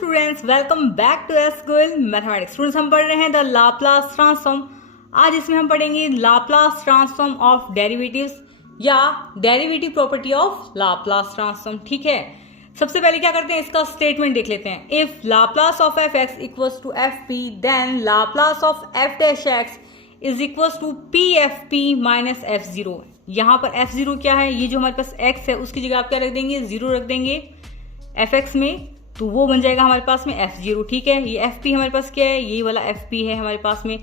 Students, welcome back to SQL mathematics. Students, हम पढ़ रहे हैं द लाप्लास ट्रांसफॉर्म। आज इसमें हम पढ़ेंगे लाप्लास ट्रांसफॉर्म ऑफ डेरिवेटिव्स या derivative property of Laplace transform. ठीक है, सबसे पहले क्या करते हैं, इसका स्टेटमेंट देख लेते हैं। If Laplace of F X equals to F P then Laplace of F dash X is equals to P F P minus F zero. यहाँ पर एफ जीरो क्या है, ये जो हमारे पास एक्स है उसकी जगह आप क्या रख देंगे, जीरो रख देंगे एफ एक्स में, तो वो बन जाएगा हमारे पास में एफ जीरो। ठीक है, ये एफ पी हमारे पास क्या है, ये वाला एफ पी है हमारे पास में।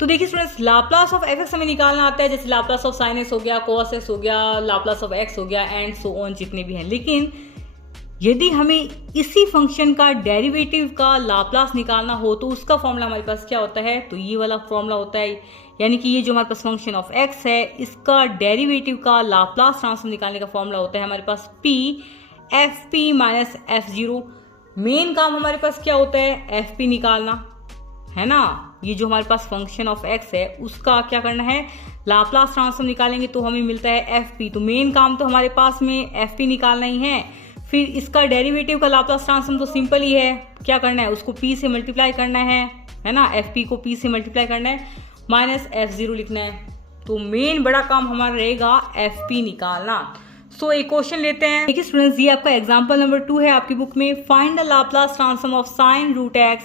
तो देखिए students, Laplace of F x हमें निकालना आता है, जैसे लाप्लास ऑफ साइन एक्स हो गया, कॉस एक्स हो गया, लाप्लास ऑफ एक्स हो गया एंड सो ऑन, जितने भी हैं। लेकिन यदि हमें इसी फंक्शन का डेरिवेटिव का लाप्लास निकालना हो तो उसका फॉर्मूला हमारे पास क्या होता है, तो ये वाला फॉर्मूला होता है। यानी कि ये जो हमारे पास फंक्शन ऑफ एक्स है इसका डेरिवेटिव का लाप्लास ट्रांसफॉर्म निकालने का फॉर्मूला होता है हमारे पास P F P minus F zero. Main काम हमारे पास क्या होता है, एफ पी निकालना है ना। ये जो हमारे पास फंक्शन ऑफ एक्स है उसका क्या करना है, लाप्लास ट्रांसफॉर्म निकालेंगे तो हमें मिलता है एफ पी। तो मेन काम तो हमारे पास में एफ पी निकालना ही है। फिर इसका डेरिवेटिव का लाप्लास ट्रांसफॉर्म तो सिंपल ही है, क्या करना है, उसको पी से मल्टीप्लाई करना है ना, एफ पी को पी से मल्टीप्लाई करना है, माइनस एफ जीरो लिखना है। तो मेन बड़ा काम हमारा रहेगा एफ पी निकालना। सो एक क्वेश्चन लेते हैं। देखिए स्टूडेंट्स, ये आपका एग्जांपल नंबर 2 है आपकी बुक में। Find the Laplace transform of sine root x,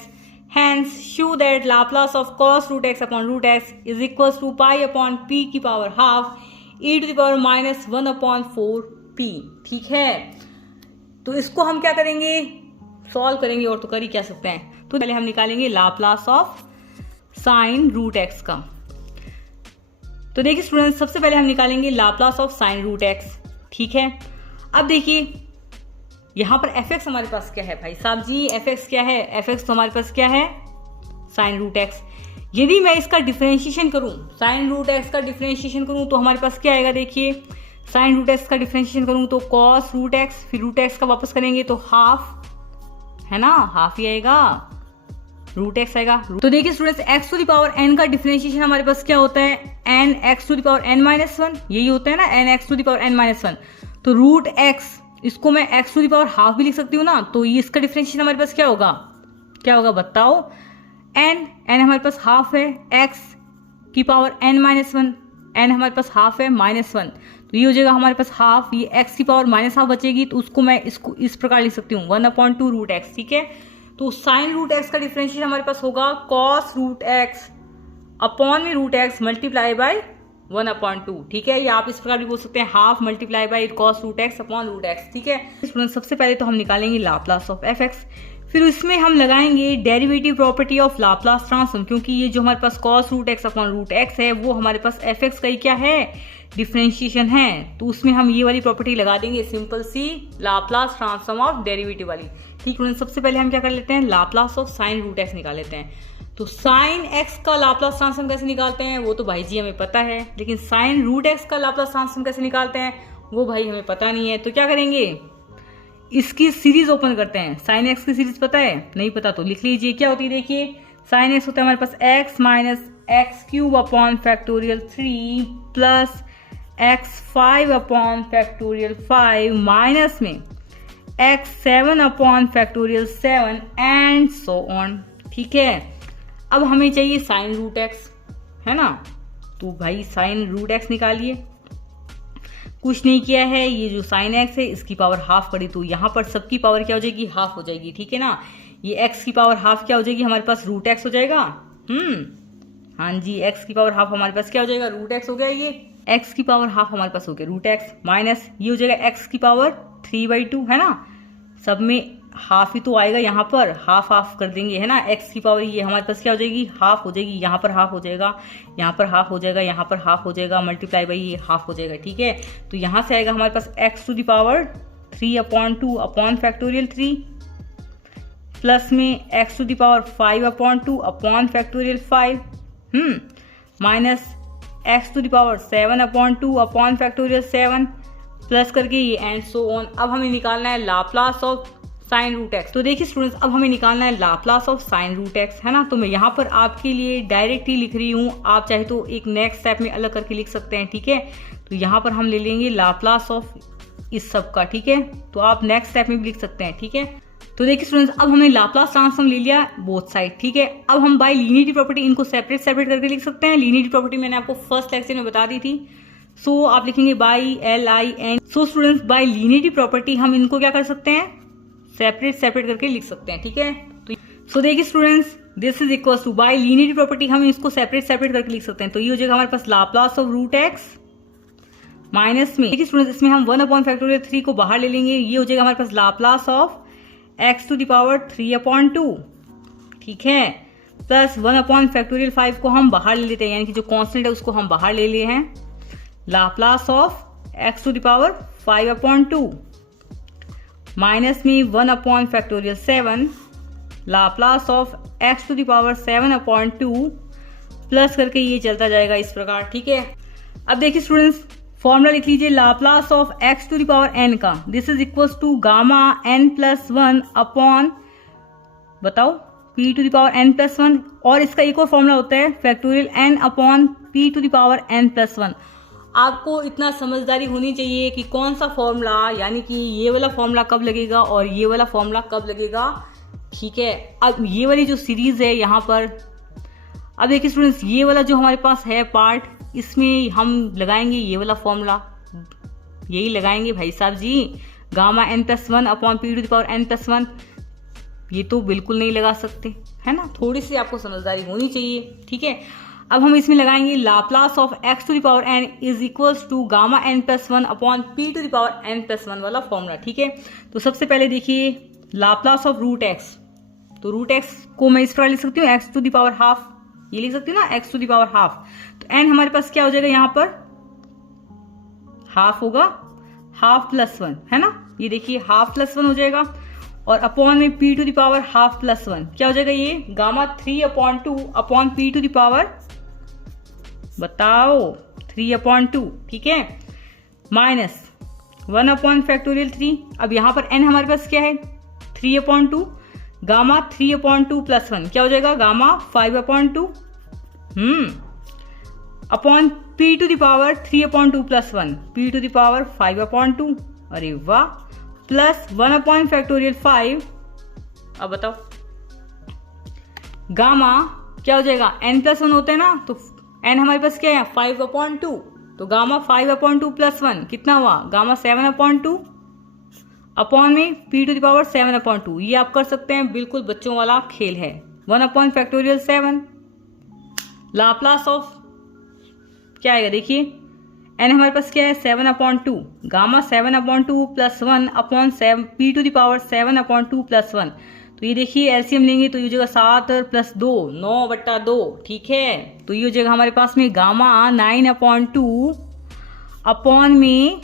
hence show that Laplace of cos root x upon root x is equals to pi upon P की power half e to the power minus 1 upon 4 P. ठीक है, तो इसको हम क्या करेंगे, solve करेंगे, और तो कर ही क्या सकते हैं। तो पहले हम निकालेंगे Laplace of sine root X का। तो देखिए स्टूडेंट्स, सबसे पहले हम निकालेंगे Laplace of sine root X. ठीक है, अब देखिए यहां पर एफ एक्स हमारे पास क्या है भाई साहब जी, एफ एक्स क्या है, एफ एक्स तो हमारे पास क्या है, साइन रूट एक्स। यदि मैं इसका डिफरेंशिएशन करूं, साइन रूट एक्स का डिफरेंशिएशन करूं तो हमारे पास क्या आएगा, देखिए साइन रूट एक्स का डिफरेंशिएशन करूं तो कॉस रूट एक्स, फिर रूट एक्स का वापस करेंगे तो हाफ है ना, हाफ ही आएगा, रूट एक्स आएगा। तो देखिए students, X to the power N का डिफरेंशिएशन हमारे पास क्या होता है, N X to the power N minus one, यही होता है ना, N X to the power N minus one. तो रूट एक्स, इसको मैं X to the power half भी लिख सकती हूँ ना, तो ये इसका डिफरेंशिएशन हमारे पास क्या होगा, क्या होगा बताओ, एन, एन हमारे पास हाफ है, एक्स की power N minus one, N हमारे पास हाफ है माइनस वन, तो ये हो जाएगा हमारे पास हाफ, ये एक्स की पावर माइनस हाफ बचेगी, तो उसको मैं इसको इस प्रकार लिख सकती हूँ 1/2 रूट एक्स। ठीक है, तो साइन रूट एक्स का डिफरेंशिएशन हमारे पास होगा कॉस रूट एक्स अपॉन में रूट एक्स मल्टीप्लाई बाय 1/2। ठीक है, या आप इस प्रकार भी बोल सकते हैं half multiply by cos root x upon root X. ठीक है स्टूडेंट, सबसे पहले तो हम निकालेंगे लाप्लास ऑफ एफ एक्स, फिर इसमें हम लगाएंगे derivative property of Laplace transform, क्योंकि ये जो हमारे पास cos root x upon root x है वो हमारे पास एफ एक्स का ही क्या है, डिफरेंशिएशन है। तो उसमें हम ये वाली प्रॉपर्टी लगा देंगे, simple see Laplace transform of derivative वाली। ठीक है, सबसे पहले हम क्या कर लेते हैं, Laplace of sine root X निकाल लेते हैं। तो साइन एक्स का लाप्लास ट्रांसफॉर्म कैसे निकालते हैं वो तो भाई जी हमें पता है, लेकिन साइन रूट एक्स का लाप्लास ट्रांसफॉर्म कैसे निकालते हैं वो भाई हमें पता नहीं है। तो क्या करेंगे, इसकी सीरीज ओपन करते हैं। साइन एक्स की सीरीज पता है, नहीं पता तो लिख लीजिए, क्या होती है, देखिए साइन एक्स होता है हमारे पास x minus x cube upon factorial 3 plus x 5 upon factorial 5 minus में x 7 upon factorial 7 and so on. ठीक है, अब हमें चाहिए साइन रूट एक्स, है ना, तो भाई साइन रूट एक्स निकालिए। कुछ नहीं किया है, ये जो साइन एक्स है इसकी पावर हाफ करी तो यहाँ पर सबकी पावर क्या हो जाएगी, हाफ हो जाएगी। ठीक है ना, ये एक्स की पावर हाफ क्या हो जाएगी, हमारे पास रूट एक्स हो जाएगा। हाँ जी, एक्स की पावर हाफ हमारे पास क्या हो जाएगा, रूट एक्स हो गया, ये एक्स की पावर हाफ हमारे पास हो गया रूट एक्स, माइनस ये हो जाएगा एक्स की पावर 3/2, है ना, सब में हाफ ही तो आएगा, यहाँ पर हाफ हाफ कर देंगे, है ना, एक्स की पावर ये हमारे पास क्या हो जाएगी, हाफ हो जाएगी, यहाँ पर हाफ हो जाएगा, यहाँ पर हाफ हो जाएगा, यहाँ पर हाफ हो जाएगा, मल्टीप्लाई बाई ये हाफ हो जाएगा। ठीक है, तो यहाँ से आएगा हमारे पास x to the power 3/2 upon factorial 3 plus में x to the power 5/2 upon factorial 5 minus x to the power 7/2 upon factorial 7 plus करके ये एंड सो ऑन। अब हमें निकालना है Laplace of sine root x. तो देखिए स्टूडेंट्स, अब हमें निकालना है Laplace of sine root x, है ना। तो मैं यहाँ पर आपके लिए डायरेक्ट ही लिख रही हूँ, आप चाहे तो एक नेक्स्ट स्टेप में अलग करके लिख सकते हैं। ठीक है, तो यहाँ पर हम ले लेंगे लाप्लास ऑफ इस सब का। ठीक है, तो आप नेक्स्ट स्टेप में भी लिख सकते हैं। ठीक है, तो देखिए स्टूडेंट्स, अब हमने लाप्लास ट्रांसफॉर्म ले लिया बोथ साइड, ठीक है। अब हम बाय लीनियरिटी प्रॉपर्टी इनको सेपरेट करके लिख सकते हैं। लीनियरिटी प्रॉपर्टी मैंने आपको फर्स्ट लेक्चर में बता दी थी। सो आप लिखेंगे by LIN। So students, by linearity property हम इनको क्या कर सकते हैं, सेपरेट करके लिख सकते हैं, ठीक है। तो सो देखिए students, this is equal to by linearity property हम इसको सेपरेट करके लिख सकते हैं। तो ये हो जाएगा हमारे पास Laplace of root x minus में, देखिए स्टूडेंट्स, इसमें हम 1/3 को बाहर ले लेंगे। ये हो जाएगा हमारे पास Laplace of x to the power 3/2, ठीक है, प्लस 1/5 को हम बाहर ले लेते हैं, यानी कि जो कांस्टेंट है उसको हम बाहर ले लिए हैं। Laplace of x to the power 5/2 minus में 1/7 Laplace of x to the power 7/2 plus करके ये चलता जाएगा इस प्रकार, ठीक है। अब देखिए स्टूडेंट्स, फॉर्मूला लिख लीजिए Laplace of x to the power n का, this is equal to gamma n+1 upon, बताओ, p to the power n+1। और इसका एक और फॉर्मूला होता है factorial n upon p to the power n+1। आपको इतना समझदारी होनी चाहिए कि कौन सा फॉर्मूला, यानी कि ये वाला फॉर्मूला कब लगेगा और ये वाला फॉर्मूला कब लगेगा, ठीक है। अब ये वाली जो सीरीज है यहाँ पर, अब देखिए स्टूडेंट्स, ये वाला जो हमारे पास है पार्ट, इसमें हम लगाएंगे ये वाला फॉर्मूला, यही लगाएंगे भाई साहब जी, gamma n+1 upon p to the power n+1। ये तो बिल्कुल नहीं लगा सकते, है ना, थोड़ी सी आपको समझदारी होनी चाहिए, ठीक है। अब हम इसमें लगाएंगे Laplace of x to the power n is equals to gamma n+1 upon p to the power n+1 वाला फॉर्मूला, ठीक है। तो सबसे पहले देखिए लाप्लास ऑफ रूट x, तो रूट x को मैं इस प्रकार लिख सकती हूँ x to the power half, ये लिख सकती हूँ ना, x to the power half. तो n हमारे पास क्या हो जाएगा, यहाँ पर हाफ होगा, हाफ प्लस 1, है ना, ये देखिए हाफ प्लस 1 हो जाएगा, और अपॉन में p to the power half plus 1 क्या हो जाएगा, ये gamma 3/2 upon p to the power, बताओ, 3/2, ठीक है, माइनस 1/3। अब यहाँ पर n हमारे पास क्या है, 3/2, गामा 3/2 प्लस 1 क्या हो जाएगा, gamma 5/2 upon p to the power 3/2 plus 1 p to the power 5/2, अरे वाह, प्लस 1/5। अब बताओ गामा क्या हो जाएगा, n+1 होते हैं ना, तो n हमारे पास क्या है 5/2, तो गामा 5/2 प्लस 1 कितना हुआ, गामा 7/2 अपॉन में p to the power 7/2। ये आप कर सकते हैं, बिल्कुल बच्चों वाला खेल है। 1/7 लाप्लास ऑफ क्या आएगा, देखिए n हमारे पास क्या है 7/2, gamma 7/2 plus 1 upon p to the power 7/2 plus 1। तो ये देखिए एलसीएम लेंगे तो ये हो जाएगा 7 प्लस 2 9/2, ठीक है। तो ये हो जाएगा हमारे पास में गामा 9/2 अपॉन में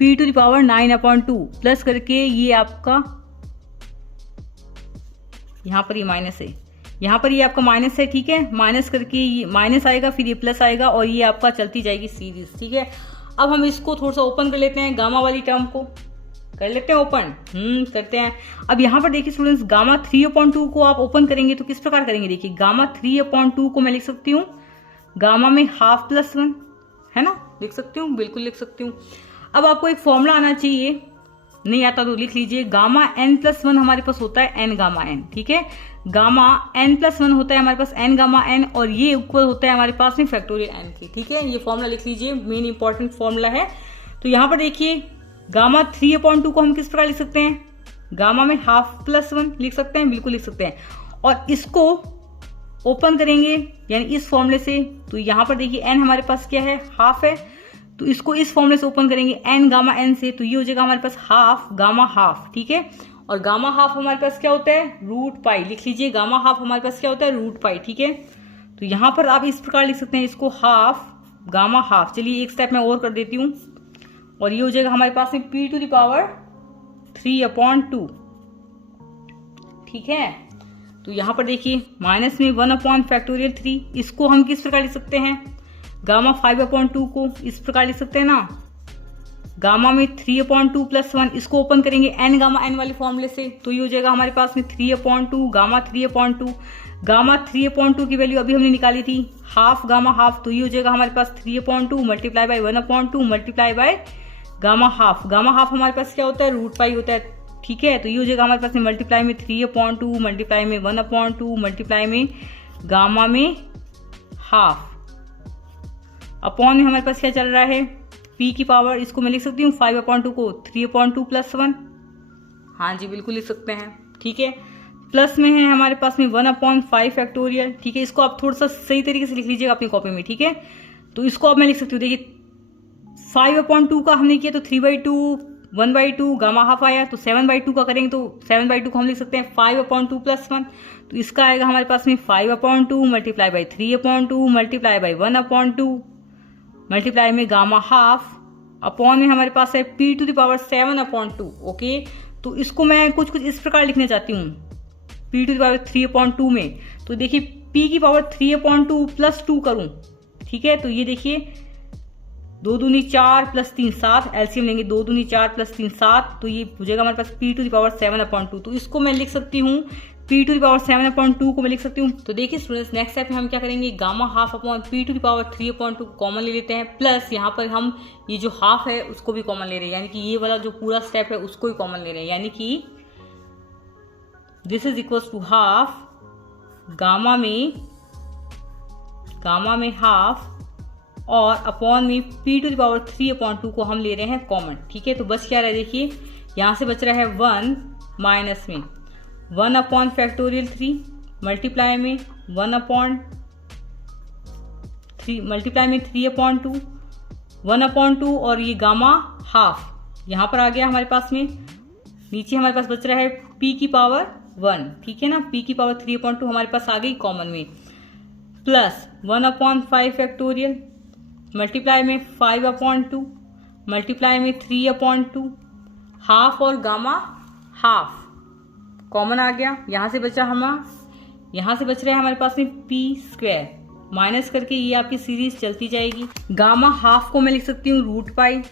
p to the power 9/2 plus करके ये आपका, यहाँ पर ये माइनस है, यहाँ पर ये आपका माइनस है, ठीक है, माइनस करके ये माइनस आएगा, फिर ये प्लस आएगा, और ये आपका चलती जाएगी सीरीज, ठीक है। अब हम इसको थोड़ा सा ओपन कर लेते हैं, गामा वाली टर्म को कर लेते हैं ओपन, करते हैं। अब यहाँ पर देखिए स्टूडेंट्स, गामा 3/2 को आप ओपन करेंगे तो किस प्रकार करेंगे, देखिए गामा 3/2 को मैं लिख सकती हूँ गामा में हाफ प्लस 1, है ना, लिख सकती हूँ, बिल्कुल लिख सकती हूँ। अब आपको एक फॉर्मूला आना चाहिए, नहीं आता तो लिख लीजिए, गामा n+1 हमारे पास होता है n गामा n, ठीक है, गामा n+1 होता है हमारे पास n गामा n, और ये इक्वल होता है हमारे पास में फैक्टोरियल n की, ठीक है। ये फॉर्मूला लिख लीजिए, मेन इंपॉर्टेंट फॉर्मूला है। तो यहाँ पर देखिए गामा 3/2 को हम किस प्रकार लिख सकते हैं, गामा में हाफ प्लस 1 लिख सकते हैं, बिल्कुल लिख सकते हैं। और इसको ओपन करेंगे यानी इस फॉर्मूले से, तो यहाँ पर देखिए n हमारे पास क्या है, हाफ है, तो इसको इस फॉर्मूले से ओपन करेंगे n गामा n से, तो ये हो जाएगा हमारे पास हाफ गामा हाफ, ठीक है। और गामा हाफ हमारे पास क्या होता है, रूट पाई, लिख लीजिए गामा हाफ हमारे पास क्या होता है, रूट पाई, ठीक है। तो यहाँ पर आप इस प्रकार लिख सकते हैं इसको, हाफ गामा हाफ। चलिए एक स्टेप मैं और कर देती हूँ, और ये हो जाएगा हमारे पास में p to the power 3/2, ठीक है। तो यहाँ पर देखिए माइनस में 1/3, इसको हम किस प्रकार लिख सकते हैं, गामा 5/2 को इस प्रकार लिख सकते हैं ना, गामा में 3/2 प्लस 1, इसको ओपन करेंगे n गामा n वाले फॉर्मूले से, तो ये हो जाएगा हमारे पास में 3/2 गामा 3/2, गामा 3/2 की वैल्यू अभी हमने निकाली थी हाफ गामा हाफ, तो ये हो जाएगा हमारे पास 3/2 multiply by 1/2 multiply by gamma half. Gamma half हमारे पास क्या होता है, रूट पाई होता है, ठीक है। तो ये हो जाएगा हमारे पास में मल्टीप्लाई में 3/2, मल्टीप्लाई में 1/2, मल्टीप्लाई में गामा में हाफ, अपॉन में हमारे पास क्या चल रहा है p की पावर, इसको मैं लिख सकती हूँ 5/2 को 3/2 + 1, हाँ जी बिल्कुल लिख सकते हैं, ठीक है। प्लस में है हमारे पास में 1/5 फैक्टोरियल, ठीक है। इसको आप थोड़ा सा सही तरीके से लिख लीजिएगा अपनी कॉपी में, ठीक है। तो इसको अब मैं लिख सकती हूँ, देखिए 5/2 का हमने किया तो 3/2, 1/2, गामा हाफ आया, तो 7/2 का करेंगे तो 7/2 को हम लिख सकते हैं 5/2 + 1, तो इसका आएगा हमारे पास में 5/2 multiply by 3/2 multiply by 1/2 multiply में गामा हाफ, अपॉन में हमारे पास है p⁻7/2, ओके। तो इसको मैं कुछ इस प्रकार लिखना चाहती हूँ p⁻3/2 में, तो देखिए p की पावर 3/2 + 2 करूँ, ठीक है। तो ये देखिए 2 दूनी 4 + 3 7, एलसीएम लेंगे 2 दूनी 4 + 3 7, तो ये हो जाएगा हमारे पास p⁻7/2। तो इसको मैं लिख सकती हूँ p⁻7/2 को मैं लिख सकती हूँ। तो देखिए स्टूडेंट्स नेक्स्ट स्टेप में हम क्या करेंगे, gamma half upon p⁻3/2 common ले लेते हैं, प्लस यहाँ पर हम ये जो हाफ है उसको भी कॉमन ले रहे हैं, यानी कि ये वाला जो पूरा स्टेप है उसको भी कॉमन ले रहे हैं, यानी कि this is equals to half gamma में हाफ और अपॉन में p⁻3/2 को हम ले रहे हैं कॉमन, ठीक है। तो बच क्या रहा है, देखिए यहाँ से बच रहा है 1 माइनस में 1/3 मल्टीप्लाई में 1/3 मल्टीप्लाई में 3/2 1/2 और ये गामा हाफ यहाँ पर आ गया हमारे पास में, नीचे हमारे पास बच रहा है p की पावर 1, ठीक है ना, p की पावर 3/2 हमारे पास आ गई कॉमन में, प्लस 1/5 फैक्टोरियल मल्टीप्लाई में 5/2 मल्टीप्लाई में 3/2 हाफ और गामा हाफ कॉमन आ गया, यहाँ से बच रहा है हमारे पास में p² माइनस करके ये आपकी सीरीज चलती जाएगी। गामा हाफ को मैं लिख सकती हूँ √π,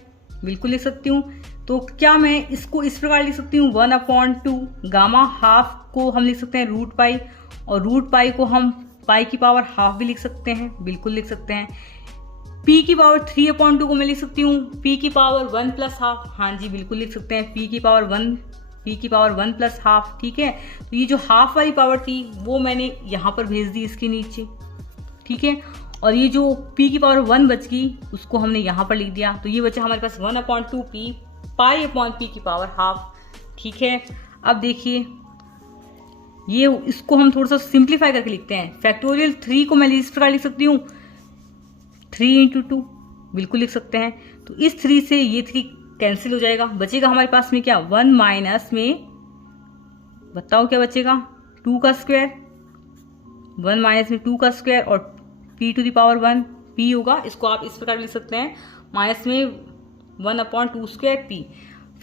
बिल्कुल लिख सकती हूँ। तो क्या मैं इसको इस प्रकार लिख सकती हूँ 1/2, गामा हाफ को हम लिख सकते हैं √π और √π को हम पाई की पावर हाफ भी लिख सकते हैं, बिल्कुल लिख सकते हैं। p की पावर 3/2 को मैं लिख सकती हूँ p की पावर 1 + हाफ, हाँ जी बिल्कुल लिख सकते हैं p की पावर 1 + हाफ, ठीक है। तो ये जो हाफ वाली पावर थी वो मैंने यहाँ पर भेज दी इसके नीचे, ठीक है, और ये जो p की पावर 1 बच गई उसको हमने यहाँ पर लिख दिया, तो ये बचा हमारे पास 1/2p π/p की पावर हाफ, ठीक है। अब देखिए ये इसको हम थोड़ा सा सिंप्लीफाई करके लिखते हैं, फैक्टोरियल 3 को मैं इस प्रकार लिख सकती हूँ 3 × 2, बिल्कुल लिख सकते हैं। तो इस 3 से ये 3 कैंसिल हो जाएगा, बचेगा हमारे पास में क्या 1 माइनस में, बताओ क्या बचेगा 2 का स्क्वायर, 1 माइनस में 2 का स्क्वायर और p⁻1 p होगा, इसको आप इस प्रकार लिख सकते हैं माइनस में 1/2²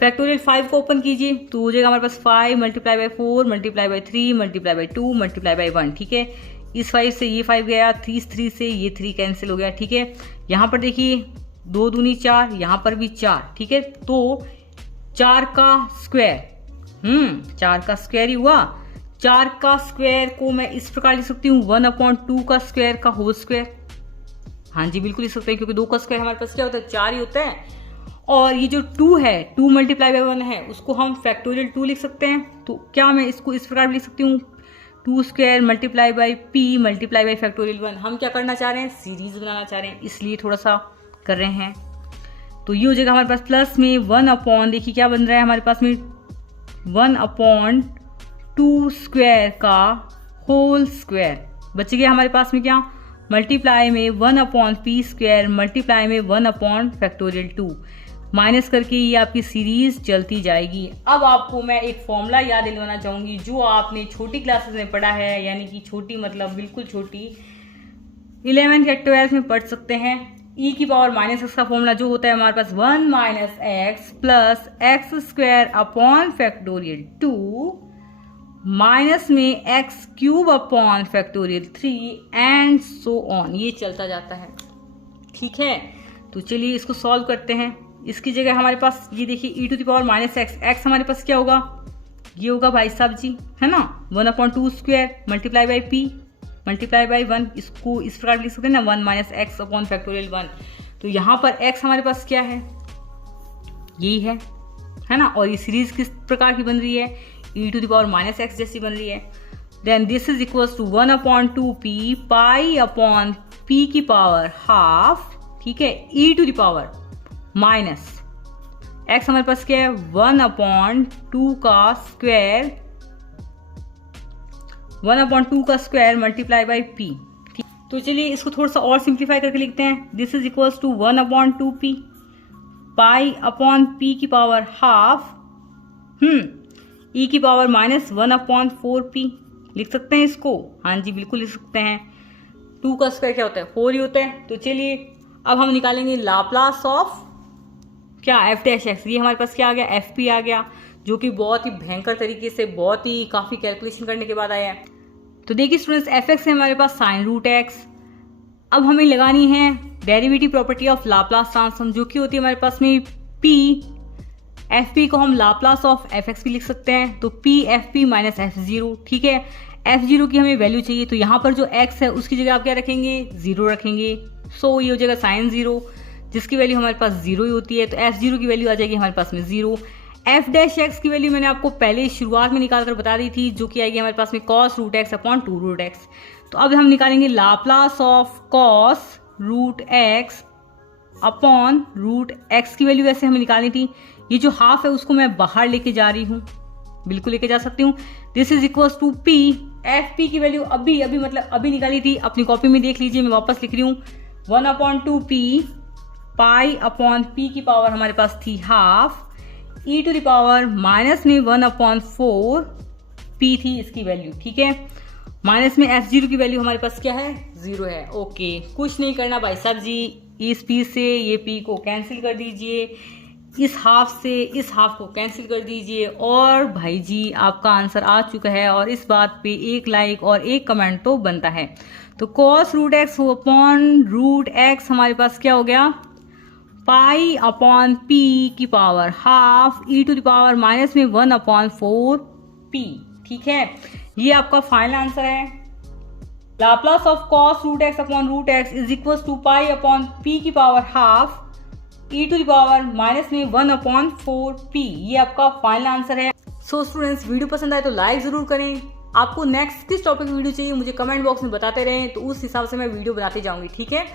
फैक्टोरियल 5 को ओपन कीजिए तो हो जाएगा हमारे पास 5 multiply by 4 multiply by 3 multiply by 2 multiply by 1, ठीक है। इस 5 से ये 5 गया, 3 से ये 3 कैंसिल हो गया, ठीक है। यहाँ पर देखिए 2 दूनी 4, यहाँ पर भी 4, ठीक है। तो 4 का स्क्वायर 4 का स्क्वायर ही हुआ, 4 का स्क्वायर को मैं इस प्रकार लिख सकती हूँ 1/2 का स्क्वायर का होल स्क्वायर, हाँ जी बिल्कुल लिख सकते हैं, क्योंकि 2 का स्क्वायर हमारे पास क्या होता है 4 ही होता है। और ये जो 2 है 2 मल्टीप्लाई बाई 1 है उसको हम फैक्टोरियल 2 लिख सकते हैं। तो क्या मैं इसको इस प्रकार लिख सकती हूँ 2² multiply by p multiply by factorial 1। हम क्या करना चाह रहे हैं, सीरीज बनाना चाह रहे हैं, इसलिए थोड़ा सा कर रहे हैं। तो ये हो जाएगा हमारे पास प्लस में 1/, देखिए क्या बन रहा है हमारे पास में 1/2² का होल स्क्वायर, बच गया हमारे पास में क्या मल्टीप्लाई में 1/p² मल्टीप्लाई में 1/2 माइनस करके ये आपकी सीरीज चलती जाएगी। अब आपको मैं एक फॉर्मूला याद दिलवाना चाहूंगी जो आपने छोटी क्लासेस में पढ़ा है, यानी कि छोटी मतलब बिल्कुल छोटी 11th या 12th में पढ़ सकते हैं। e की पावर -x का फॉर्मूला जो होता है हमारे पास 1 - x plus x² upon factorial 2 minus में x³ upon factorial 3 and so on, ये चलता जाता है, ठीक है। तो चलिए इसको सॉल्व करते हैं। इसकी जगह हमारे पास ये देखिए e⁻⁻x, x हमारे पास क्या होगा, ये होगा भाई साहब जी, है ना 1/2² multiply by p multiply by 1, इसको इस प्रकार लिख सकते हैं ना 1 - x अपॉन फैक्टोरियल 1। तो यहाँ पर x हमारे पास क्या है, यही है, है ना, और ये सीरीज किस प्रकार की बन रही है, e to the power minus x जैसी बन रही है। Then this is equals to 1/2p pi upon p की पावर हाफ, ठीक है, e to the power minus x हमारे पास क्या है 1/2 का स्क्वायर, 1/2 का स्क्वायर मल्टीप्लाई बाई p। तो चलिए इसको थोड़ा सा और सिंप्लीफाई करके लिखते हैं। This is equals to 1/2p pi upon p की पावर हाफ e की पावर माइनस 1/4p। लिख सकते हैं इसको, हाँ जी बिल्कुल लिख सकते हैं। 2 का स्क्वायर क्या होता है 4 ही होता है। तो चलिए अब हम निकालेंगे लाप्लास ऑफ क्या एफ डैश एक्स। ये हमारे पास क्या आ गया एफ पी आ गया, जो कि बहुत ही भयंकर तरीके से बहुत ही काफी कैलकुलेशन करने के बाद आया है। तो देखिए स्टूडेंट्स एफ एक्स है हमारे पास साइन रूट एक्स। अब हमें लगानी है derivative property of Laplace transform, जो कि होती है हमारे पास में पी एफ पी को हम लाप्लास ऑफ एफ एक्स भी लिख सकते हैं। तो P F P minus F zero, ठीक है। एफ जीरो की हमें वैल्यू चाहिए, तो यहाँ पर जो एक्स है उसकी जगह आप क्या रखेंगे 0 रखेंगे। सो ये हो जाएगा साइन 0, जिसकी वैल्यू हमारे पास 0 ही होती है। तो एफ जीरो की वैल्यू आ जाएगी हमारे पास में 0। एफ डैश एक्स की वैल्यू मैंने आपको पहले शुरुआत में निकाल कर बता दी थी, जो कि आएगी हमारे पास में cos root x upon 2 root x. तो अब हम निकालेंगे Laplace of cos root x upon root x की वैल्यू वैसे हमें निकालनी थी। ये जो हाफ है उसको मैं बाहर लेके जा रही हूँ, बिल्कुल लेके जा सकती हूँ। This is equals to P F P की वैल्यू अभी मतलब अभी निकाली थी, अपनी कॉपी में देख लीजिए, मैं वापस लिख रही हूँ 1/2p पाई अपॉन p की पावर हमारे पास थी half, e to the power minus में 1/4 p थी इसकी वैल्यू, ठीक है। माइनस में f जीरो की वैल्यू हमारे पास क्या है 0 है। ओके, कुछ नहीं करना भाई साहब जी, इस p से ये p को कैंसिल कर दीजिए, इस हाफ से इस हाफ को कैंसिल कर दीजिए, और भाई जी आपका आंसर आ चुका है। और इस बात पे एक लाइक और एक कमेंट तो बनता है। तो cos root x upon root x हमारे पास क्या हो गया पाई अपॉन p की power half e to the power minus में 1/4p, ठीक है। ये आपका फाइनल आंसर है। Laplace of cos root x upon root x is equal to pi upon p की power half e to the power minus में 1/4p। ये आपका फाइनल आंसर है। सो स्टूडेंट्स वीडियो पसंद आए तो लाइक जरूर करें। आपको नेक्स्ट किस टॉपिक वीडियो चाहिए मुझे कमेंट बॉक्स में बताते रहें, तो उस हिसाब से मैं वीडियो बनाती जाऊंगी, ठीक है।